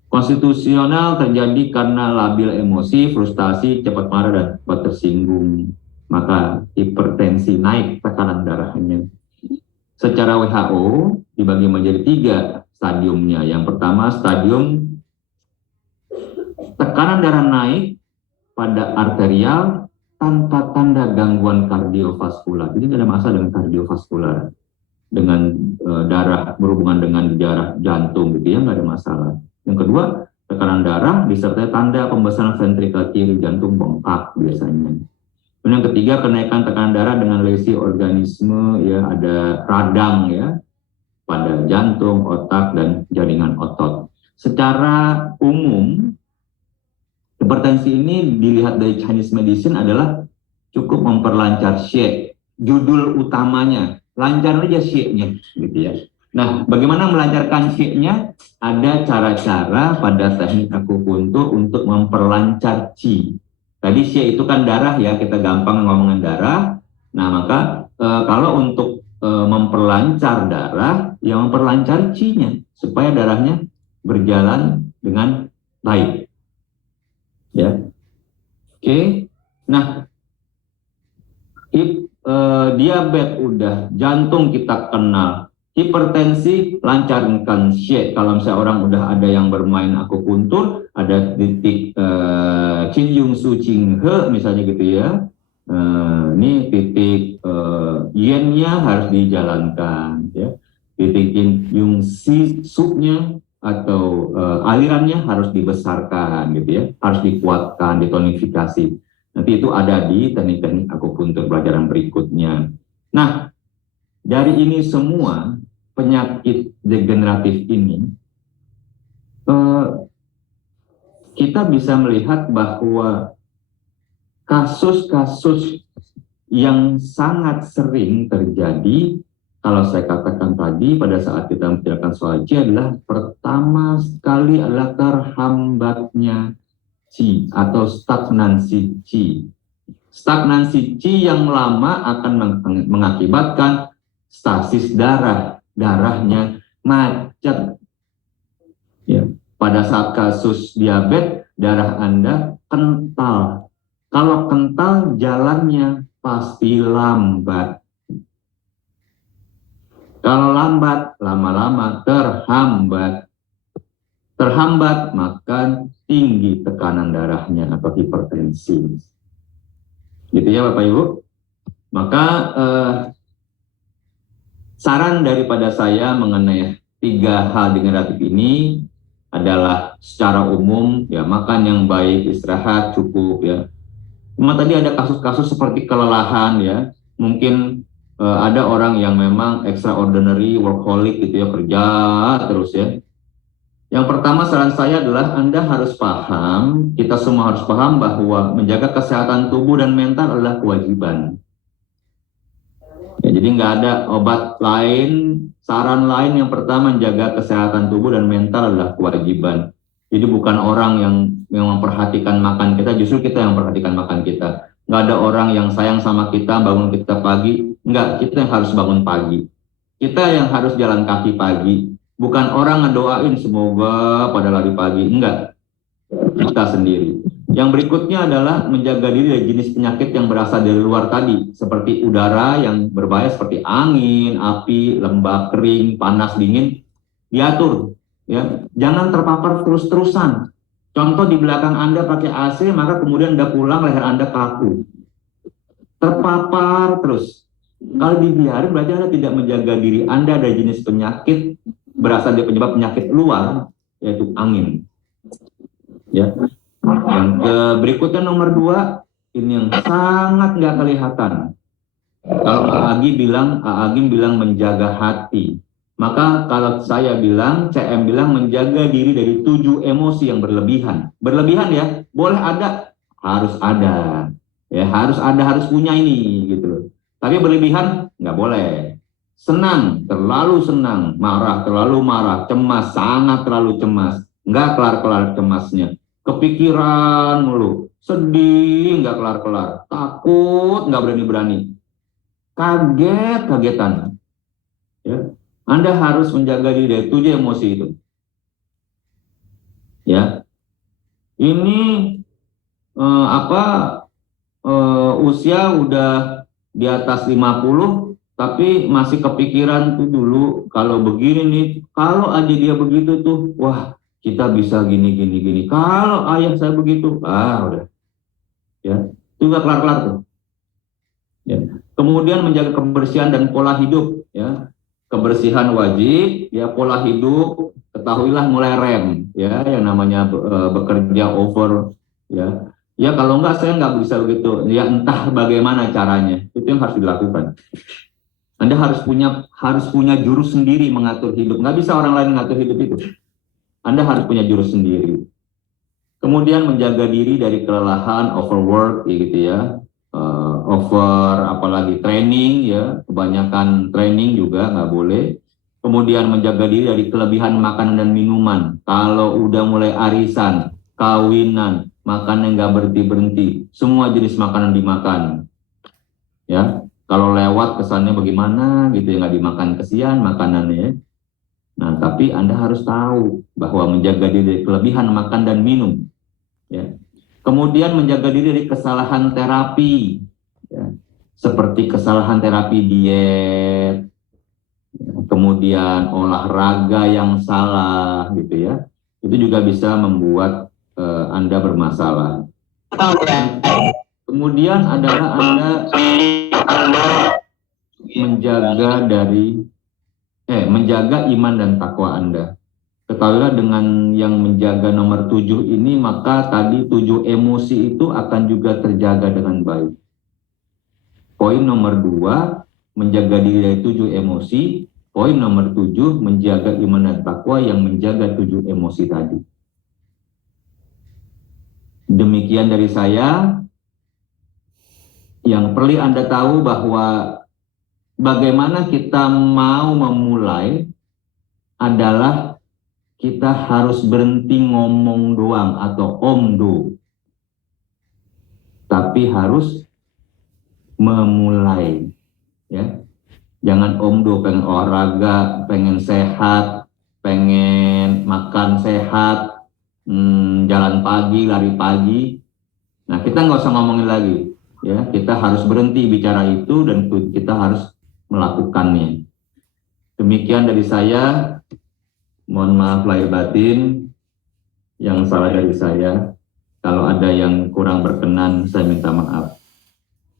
Konstitusional terjadi karena labil emosi, frustasi, cepat marah dan cepat tersinggung, maka hipertensi naik tekanan darahnya. Secara WHO dibagi menjadi 3 stadiumnya. Yang pertama stadium tekanan darah naik pada arterial tanpa tanda gangguan kardiovaskular. Jadi nggak ada masalah dengan kardiovaskular, dengan darah berhubungan dengan darah jantung gitu ya, nggak ada masalah. Yang kedua, tekanan darah disertai tanda pembesaran ventrikel kiri, jantung bengkak biasanya. Dan yang ketiga, kenaikan tekanan darah dengan lesi organisme ya, ada radang ya pada jantung, otak dan jaringan otot. Secara umum hipertensi ini dilihat dari Chinese medicine adalah cukup memperlancar Xie. Judul utamanya, lancar aja Xie-nya gitu ya. Nah, bagaimana melancarkan Xie-nya? Ada cara-cara pada teknik akupuntur untuk memperlancar Qi. Tadi Xie itu kan darah ya, kita gampang ngomongin darah. Nah, maka kalau untuk memperlancar darah, yang memperlancar Qi-nya supaya darahnya berjalan dengan baik. Ya, oke. Nah, diabetes udah, jantung kita kenal, hipertensi lancarkan Xie. Kalau misalnya orang udah ada yang bermain akupuntur, ada titik Qin Yung Su Qing He misalnya gitu ya. Ini titik yen-nya harus dijalankan ya. Titik Qin Yung Si Su-nya atau alirannya harus dibesarkan gitu ya, harus dikuatkan, ditonifikasi. Nanti itu ada di teknik-teknik akupuntur pelajaran berikutnya. Nah, dari ini semua penyakit degeneratif ini, kita bisa melihat bahwa kasus-kasus yang sangat sering terjadi, kalau saya katakan tadi pada saat kita membicarakan soal Qi, adalah pertama sekali adalah terhambatnya Qi atau stagnansi Qi. Stagnansi Qi yang lama akan mengakibatkan stasis darah, darahnya macet. Ya. Pada saat kasus diabetes, darah Anda kental. Kalau kental, jalannya pasti lambat. Kalau lambat, lama-lama terhambat. Terhambat, maka tinggi tekanan darahnya atau hipertensi. Gitu ya Bapak Ibu. Maka saran daripada saya mengenai 3 hal degeneratif ini adalah secara umum ya, makan yang baik, istirahat cukup ya. Cuma tadi ada kasus-kasus seperti kelelahan ya. Mungkin ada orang yang memang extraordinary workaholic gitu ya, kerja terus ya. Yang pertama saran saya adalah Anda harus paham, kita semua harus paham bahwa menjaga kesehatan tubuh dan mental adalah kewajiban. Ya, jadi nggak ada obat lain, saran lain. Yang pertama, menjaga kesehatan tubuh dan mental adalah kewajiban. Jadi bukan orang yang memperhatikan makan kita, justru kita yang memperhatikan makan kita. Nggak ada orang yang sayang sama kita, bangun kita pagi. Enggak, kita yang harus bangun pagi. Kita yang harus jalan kaki pagi. Bukan orang ngedoain semoga pada lari pagi. Enggak, kita sendiri. Yang berikutnya adalah menjaga diri dari jenis penyakit yang berasal dari luar tadi. Seperti udara yang berbahaya seperti angin, api, lembab, kering, panas, dingin. Diatur. Ya, jangan terpapar terus-terusan. Contoh di belakang Anda pakai AC, maka kemudian Anda pulang leher Anda kaku. Terpapar terus. Kalau dibiarin berarti Anda tidak menjaga diri Anda dari jenis penyakit berasal dari penyebab penyakit luar, yaitu angin. Ya. Yang berikutnya nomor 2, ini yang sangat nggak kelihatan. Kalau Agim bilang menjaga hati. Maka kalau saya bilang, CM bilang menjaga diri dari 7 emosi yang berlebihan. Berlebihan ya, boleh ada, harus ada. Ya, harus ada, harus punya ini gitu. Tapi berlebihan nggak boleh. Senang, terlalu senang, marah, terlalu marah, cemas, sangat terlalu cemas. Nggak kelar-kelar cemasnya. Kepikiran mulu, sedih nggak kelar-kelar, takut nggak berani-berani, kaget-kagetan. Ya. Anda harus menjaga diri dari 7 emosi itu. Ya, ini usia udah di atas 50, tapi masih kepikiran tuh dulu kalau begini nih, kalau aja dia begitu tuh, wah kita bisa gini gini gini. Kalau ayah saya begitu, udah, ya, itu nggak kelar-kelar tuh. Ya. Kemudian menjaga kebersihan dan pola hidup, ya. Kebersihan wajib, ya, pola hidup ketahuilah mulai rem, ya, yang namanya bekerja over, ya. Ya kalau enggak saya nggak bisa begitu, ya entah bagaimana caranya, itu yang harus dilakukan. Anda harus punya jurus sendiri mengatur hidup, nggak bisa orang lain mengatur hidup itu. Anda harus punya jurus sendiri. Kemudian menjaga diri dari kelelahan, overwork, gitu ya. Apalagi training, ya, kebanyakan training juga nggak boleh. Kemudian menjaga diri dari kelebihan makanan dan minuman. Kalau udah mulai arisan, kawinan, makannya nggak berhenti-berhenti, semua jenis makanan dimakan, ya. Kalau lewat kesannya bagaimana gitu ya, nggak dimakan, kesian makanannya. Nah, tapi Anda harus tahu bahwa menjaga diri dari kelebihan makan dan minum, ya. Kemudian menjaga diri dari kesalahan terapi, ya, seperti kesalahan terapi diet, kemudian olahraga yang salah, gitu ya. Itu juga bisa membuat Anda bermasalah. Kemudian adalah Anda menjaga iman dan takwa Anda. Ketahuilah dengan yang menjaga nomor 7 ini, maka tadi 7 emosi itu akan juga terjaga dengan baik. Poin nomor 2, menjaga diri dari 7 emosi. Poin nomor 7, menjaga iman dan takwa yang menjaga 7 emosi tadi. Demikian dari saya. Yang perlu Anda tahu bahwa bagaimana kita mau memulai adalah kita harus berhenti ngomong doang atau omdo, tapi harus memulai, ya. Jangan omdo, pengen olahraga, pengen sehat, pengen makan sehat, jalan pagi, lari pagi. Nah, kita nggak usah ngomongin lagi, ya. Kita harus berhenti bicara itu dan kita harus melakukannya. Demikian dari saya. Mohon maaf lahir batin, yang salah dari saya. Kalau ada yang kurang berkenan, saya minta maaf.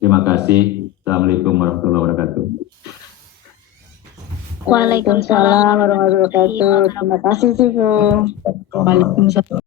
Terima kasih. Assalamualaikum warahmatullahi wabarakatuh. Waalaikumsalam warahmatullahi wabarakatuh. Terima kasih, Sifu. Waalaikumsalam.